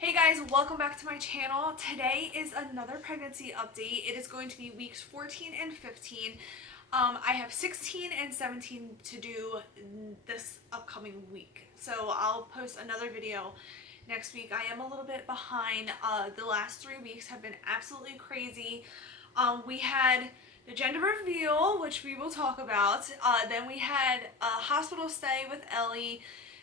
Hey guys, welcome back to my channel. Today is another pregnancy update. It is going to be weeks 14 and 15. I have 16 and 17 to do this upcoming week. So I'll post another video next week. I am a little bit behind. The last 3 weeks have been absolutely crazy. We had the gender reveal, which we will talk about. Then we had a hospital stay with Ellie.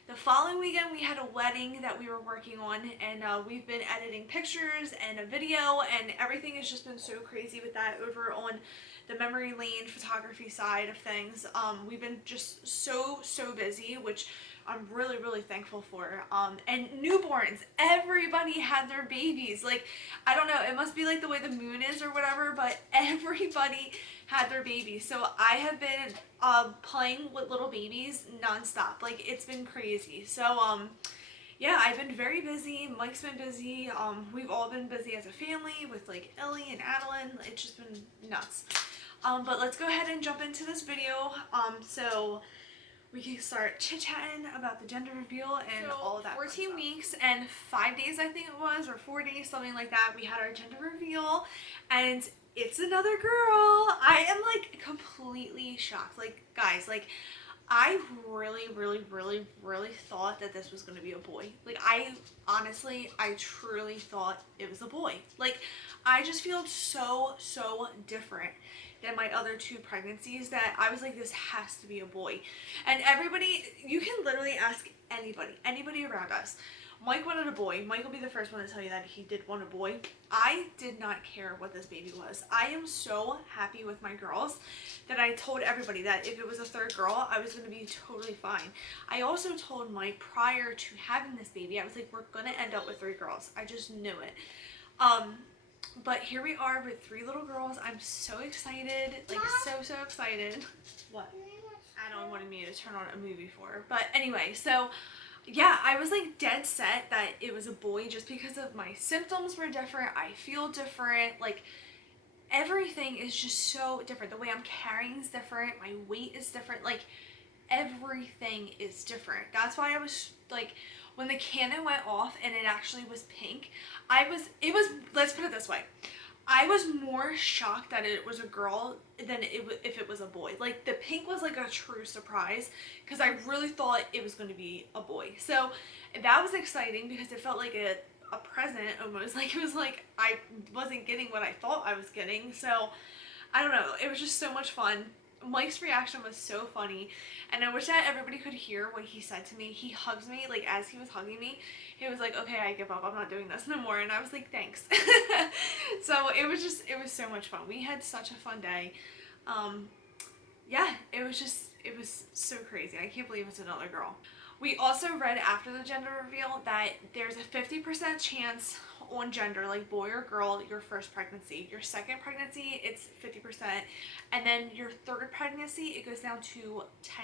The following weekend we had a wedding that we were working on, and we've been editing pictures and a video, and everything has just been so crazy with that over on the memory lane photography side of things. We've been just so busy, which I'm really thankful for. And newborns, everybody had their babies. Like, I don't know, it must be like the way the moon is or whatever, but everybody had their babies. So I have been playing with little babies nonstop. Like, it's been crazy. So yeah, I've been very busy. Mike's been busy. We've all been busy as a family with like Ellie and Adalynne. It's just been nuts. But let's go ahead and jump into this video. So we can start chit-chatting about the gender reveal and all of that. 14 weeks and 5 days, I think it was, or 4 days, something like that. We had our gender reveal, and it's another girl. I am like completely shocked. Like, guys, like, I really thought that this was going to be a boy. Like, I truly thought it was a boy. Like, I just feel so different than my other 2 pregnancies that I was like, this has to be a boy. And everybody, you can literally ask anybody around us. Mike wanted a boy. Mike will be the first one to tell you that he did want a boy. I did not care what this baby was. I am so happy with my girls that I told everybody that if it was a 3rd girl, I was going to be totally fine. I also told Mike prior to having this baby, I was like, we're going to end up with 3 girls. I just knew it. But here we are with 3 little girls. I'm so excited, like so excited. What? Adalynne wanted me to turn on a movie for her. But anyway, so yeah, I was like dead set that it was a boy just because of my symptoms were different. I feel different. Like, everything is just so different. The way I'm carrying is different. My weight is different. Like, everything is different. That's why I was like, when the cannon went off and it actually was pink, let's put it this way, I was more shocked that it was a girl than if it was a boy. Like, the pink was like a true surprise because I really thought it was going to be a boy. So that was exciting because it felt like a present almost. Like, it was like I wasn't getting what I thought I was getting. So I don't know, it was just so much fun. Mike's reaction was so funny, and I wish that everybody could hear what he said to me. He hugs me, like, as he was hugging me, he was like, okay, I give up, I'm not doing this no more. And I was like, thanks. So it was so much fun. We had such a fun day. Yeah, it was so crazy. I can't believe it's another girl. We also read after the gender reveal that there's a 50% chance on gender, like boy or girl, your first pregnancy. Your second pregnancy, it's 50%. And then your 3rd pregnancy, it goes down to 10%,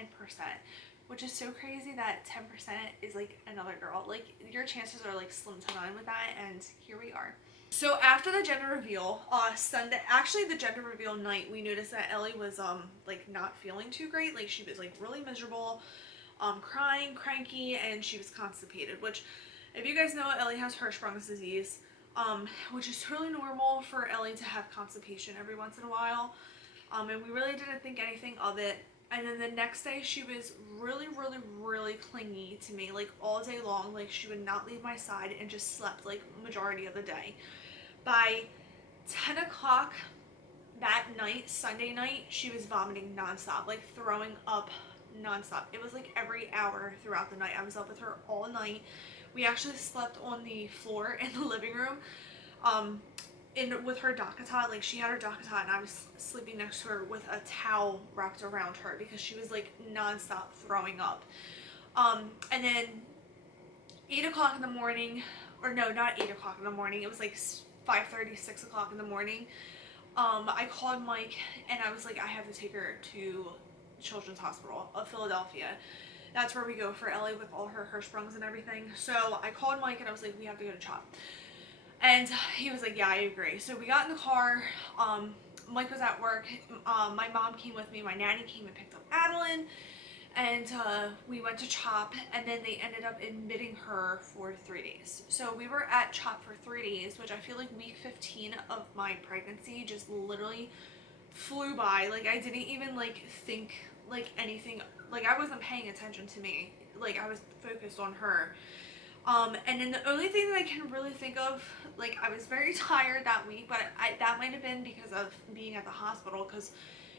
which is so crazy that 10% is like another girl. Like, your chances are like slim to none with that, and here we are. So after the gender reveal, Sunday, actually the gender reveal night, we noticed that Ellie was like not feeling too great. Like, she was like really miserable, crying, cranky, and she was constipated, which, if you guys know, Ellie has Hirschsprung's disease, which is totally normal for Ellie to have constipation every once in a while. And we really didn't think anything of it. And then the next day she was really clingy to me, like all day long. Like, she would not leave my side and just slept like majority of the day. By 10 o'clock that night, Sunday night, she was vomiting nonstop, like throwing up nonstop. It was like every hour throughout the night. I was up with her all night. We actually slept on the floor in the living room, with her DockATot. Like, she had her DockATot, and I was sleeping next to her with a towel wrapped around her because she was like nonstop throwing up. And then 8 o'clock in the morning, or no, not 8 o'clock in the morning, it was like 5:30, 6 o'clock in the morning. I called Mike and I was like, I have to take her to Children's Hospital of Philadelphia. That's where we go for Ellie with all her Hirschsprungs and everything. So I called Mike and I was like, we have to go to CHOP. And he was like, yeah, I agree. So we got in the car. Mike was at work. My mom came with me. My nanny came and picked up Adalynne. and we went to CHOP, and then they ended up admitting her for 3 days. So we were at CHOP for 3 days, which I feel like week 15 of my pregnancy just literally flew by. Like I didn't even like think like anything, like I wasn't paying attention to me, like I was focused on her. And then the only thing that I can really think of, like I was very tired that week, but that might have been because of being at the hospital, because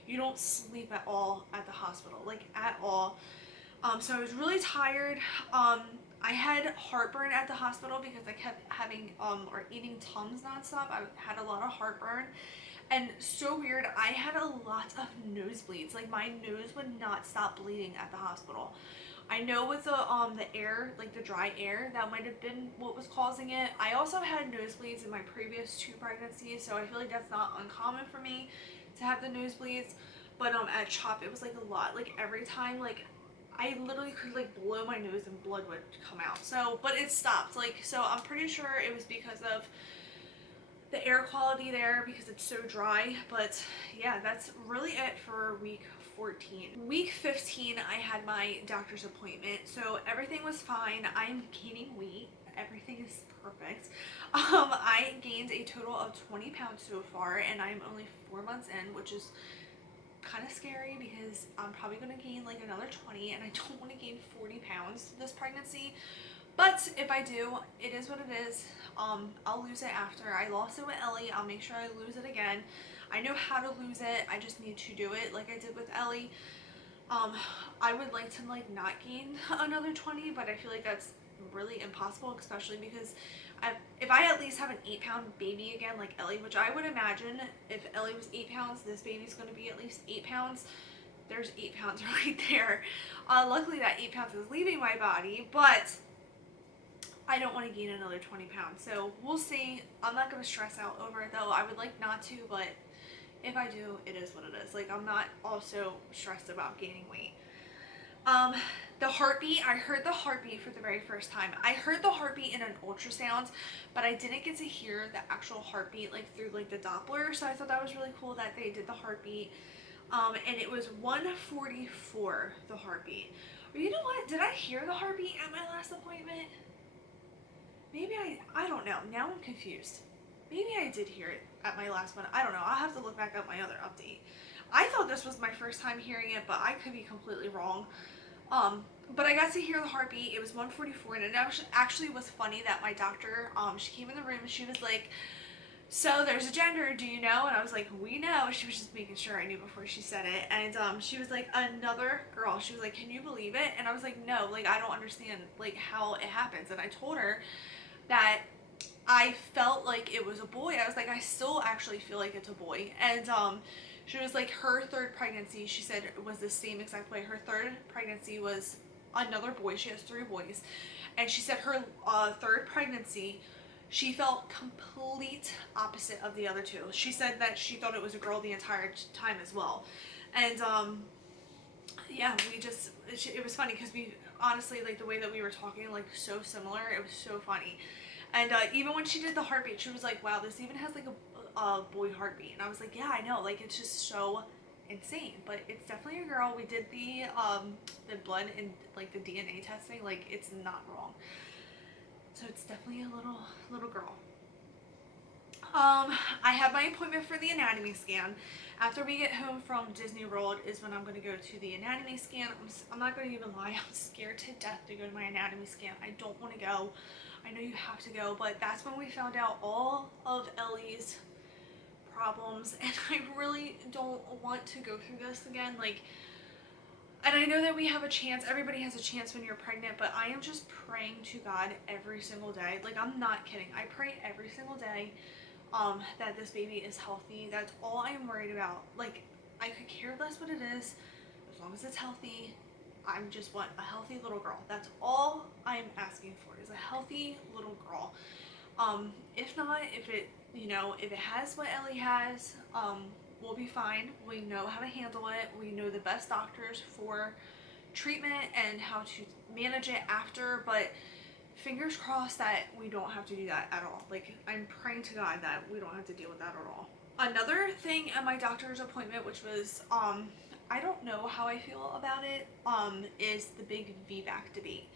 you don't sleep at all at the hospital, like at all. So I was really tired. I had heartburn at the hospital because I kept having or eating Tums nonstop. I had a lot of heartburn, and so weird, I had a lot of nosebleeds. Like my nose would not stop bleeding at the hospital. I know with the air, like the dry air, that might have been what was causing it. I also had nosebleeds in my previous 2 pregnancies, so I feel like that's not uncommon for me to have the nosebleeds. But at CHOP, it was like a lot. Like every time, like I literally could like blow my nose and blood would come out. So, but it stopped. Like, so I'm pretty sure it was because of the air quality there, because it's so dry. But yeah, that's really it for week 14. Week 15, I had my doctor's appointment, so everything was fine. I'm gaining weight. Everything is perfect. I gained a total of 20 pounds so far, and I'm only 4 months in, which is kind of scary because I'm probably going to gain like another 20, and I don't want to gain 40 pounds this pregnancy. But if I do, it is what it is. I'll lose it after. I lost it with Ellie. I'll make sure I lose it again. I know how to lose it. I just need to do it like I did with Ellie. I would like to like not gain another 20, but I feel like that's really impossible, especially because if I at least have an 8-pound baby again like Ellie, which I would imagine if Ellie was 8 pounds, this baby's going to be at least 8 pounds. There's 8 pounds right there. Luckily that 8 pounds is leaving my body, but I don't want to gain another 20 pounds. So we'll see. I'm not going to stress out over it though. I would like not to, but if I do, it is what it is. Like I'm not also stressed about gaining weight. The heartbeat, I heard the heartbeat for the very first time. I heard the heartbeat in an ultrasound, but I didn't get to hear the actual heartbeat like through like the Doppler. So I thought that was really cool that they did the heartbeat. And it was 144, the heartbeat. Or you know what? Did I hear the heartbeat at my last appointment? Maybe I don't know. Now I'm confused. Maybe I did hear it at my last one. I don't know. I'll have to look back up my other update. I thought this was my first time hearing it, but I could be completely wrong. But I got to hear the heartbeat. It was 144, and it actually was funny that my doctor, she came in the room and she was like, so there's a gender, do you know? And I was like, we know. She was just making sure I knew before she said it. And she was like, another girl. She was like, can you believe it? And I was like, no, like I don't understand like how it happens. And I told her that I felt like it was a boy. I was like, I still actually feel like it's a boy. And she was like, her 3rd pregnancy, she said, was the same exact way. Her 3rd pregnancy was another boy. She has 3 boys. And she said her 3rd pregnancy, she felt complete opposite of the other 2. She said that she thought it was a girl the entire time as well. And yeah, it was funny because we honestly, like the way that we were talking, like so similar. It was so funny. And even when she did the heartbeat, she was like, wow, this even has like a boy heartbeat. And I was like, yeah, I know, like it's just so insane. But it's definitely a girl. We did the blood and like the DNA testing, like it's not wrong. So it's definitely a little girl. I have my appointment for the anatomy scan. After we get home from Disney World is when I'm going to go to the anatomy scan. I'm not going to even lie, I'm scared to death to go to my anatomy scan. I don't want to go. I know you have to go, but that's when we found out all of Ellie's problems, and I really don't want to go through this again. Like, and I know that we have a chance, everybody has a chance when you're pregnant, but I am just praying to God every single day. Like, I'm not kidding. I pray every single day that this baby is healthy. That's all I am worried about. Like, I could care less what it is, as long as it's healthy. I just want a healthy little girl. That's all I'm asking for, is a healthy little girl. If not, if it has what Ellie has, we'll be fine. We know how to handle it. We know the best doctors for treatment and how to manage it after, but fingers crossed that we don't have to do that at all. Like, I'm praying to God that we don't have to deal with that at all. Another thing at my doctor's appointment, which was I don't know how I feel about it, is the big VBAC debate.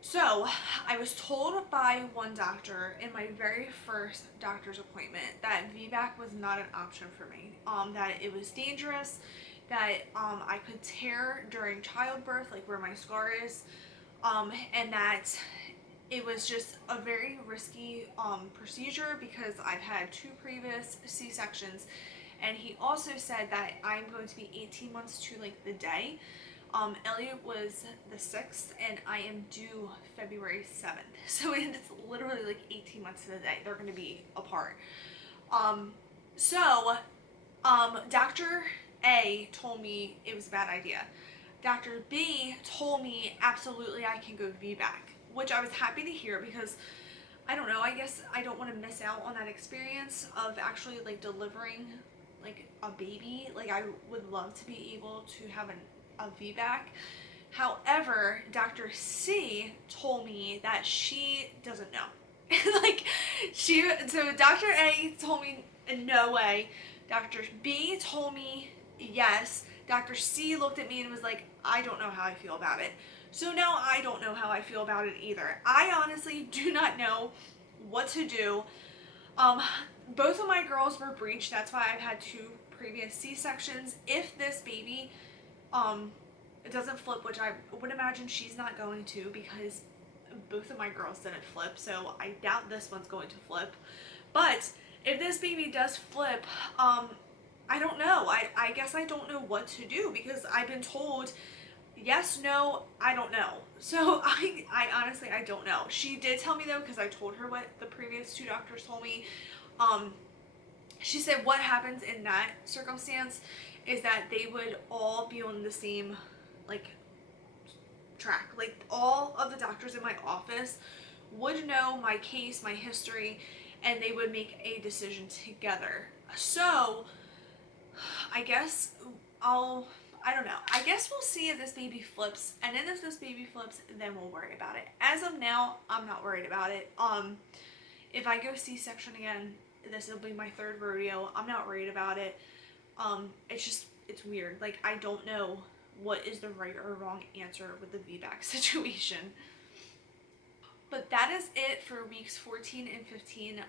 So I was told by one doctor in my very first doctor's appointment that VBAC was not an option for me, that it was dangerous, that I could tear during childbirth, like where my scar is, and that it was just a very risky procedure because I've had 2 previous C-sections, and he also said that I'm going to be 18 months to like the day. Ellie was the 6th and I am due February 7th. So it's literally like 18 months to the day. They're going to be apart. Dr. A told me it was a bad idea. Dr. B told me absolutely I can go VBAC, which I was happy to hear because I don't know, I guess I don't want to miss out on that experience of actually like delivering like a baby. Like I would love to be able to have a VBAC. However, Dr. C told me that she doesn't know. So Dr. A told me no way. Dr. B told me yes. Dr. C looked at me and was like, I don't know how I feel about it. So now I don't know how I feel about it either. I honestly do not know what to do. Both of my girls were breached. That's why I've had 2 previous C-sections. If this baby it doesn't flip, which I would imagine she's not going to because both of my girls didn't flip, so I doubt this one's going to flip. But if this baby does flip, I don't know. I guess I don't know what to do because I've been told yes, no, I don't know. So I honestly, I don't know. She did tell me though, because I told her what the previous 2 doctors told me. She said what happens in that circumstance is that they would all be on the same like track. Like all of the doctors in my office would know my case, my history, and they would make a decision together. So I guess I don't know. I guess we'll see if this baby flips, and then if this baby flips, then we'll worry about it. As of now, I'm not worried about it. If I go C-section again, this will be my 3rd rodeo. I'm not worried about it. It's weird. Like, I don't know what is the right or wrong answer with the VBAC situation. But that is it for weeks 14 and 15.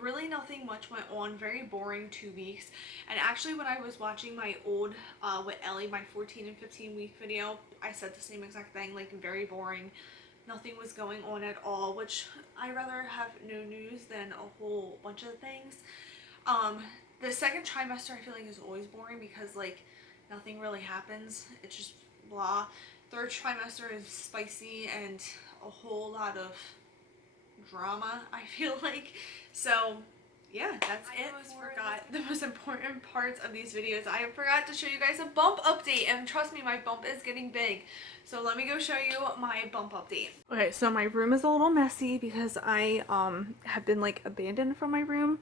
Really nothing much went on. Very boring 2 weeks. And actually when I was watching my old, with Ellie, my 14 and 15 week video, I said the same exact thing, like very boring. Nothing was going on at all, which I rather have no news than a whole bunch of things. The 2nd trimester I feel like is always boring because like nothing really happens. It's just blah. 3rd trimester is spicy and a whole lot of drama, I feel like. So yeah, that's it. I almost forgot the most important parts of these videos. I forgot to show you guys a bump update, and trust me, my bump is getting big. So let me go show you my bump update. Okay, so my room is a little messy because I have been like abandoned from my room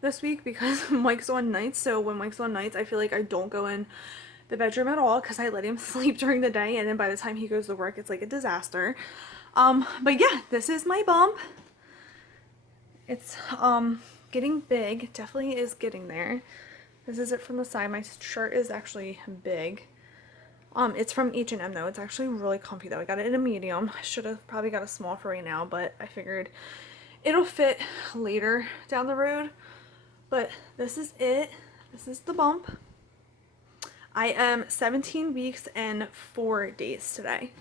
this week because Mike's on nights. So when Mike's on nights, I feel like I don't go in the bedroom at all because I let him sleep during the day, and then by the time he goes to work, it's like a disaster. But yeah, this is my bump. It's getting big. Definitely is getting there. This is it from the side. My shirt is actually big. It's from H&M though. It's actually really comfy though. I got it in a medium. I should have probably got a small for right now, but I figured it'll fit later down the road. But this is it. This is the bump. I am 17 weeks and 4 days today.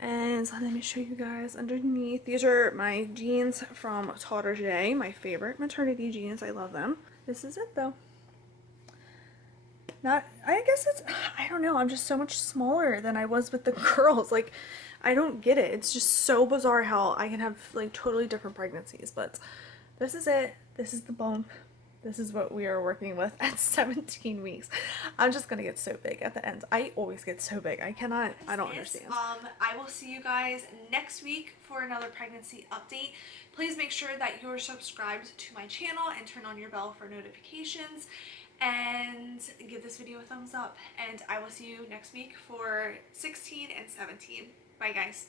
And so let me show you guys underneath. These are my jeans from Tauderje, my favorite maternity jeans. I love them. This is it though. I guess it's, I don't know, I'm just so much smaller than I was with the girls. Like, I don't get it. It's just so bizarre how I can have like totally different pregnancies. But this is it. This is the bump. This is what we are working with at 17 weeks. I'm just gonna get so big at the end. I always get so big. I don't understand. I will see you guys next week for another pregnancy update. Please make sure that you're subscribed to my channel and turn on your bell for notifications. And give this video a thumbs up. And I will see you next week for 16 and 17. Bye guys.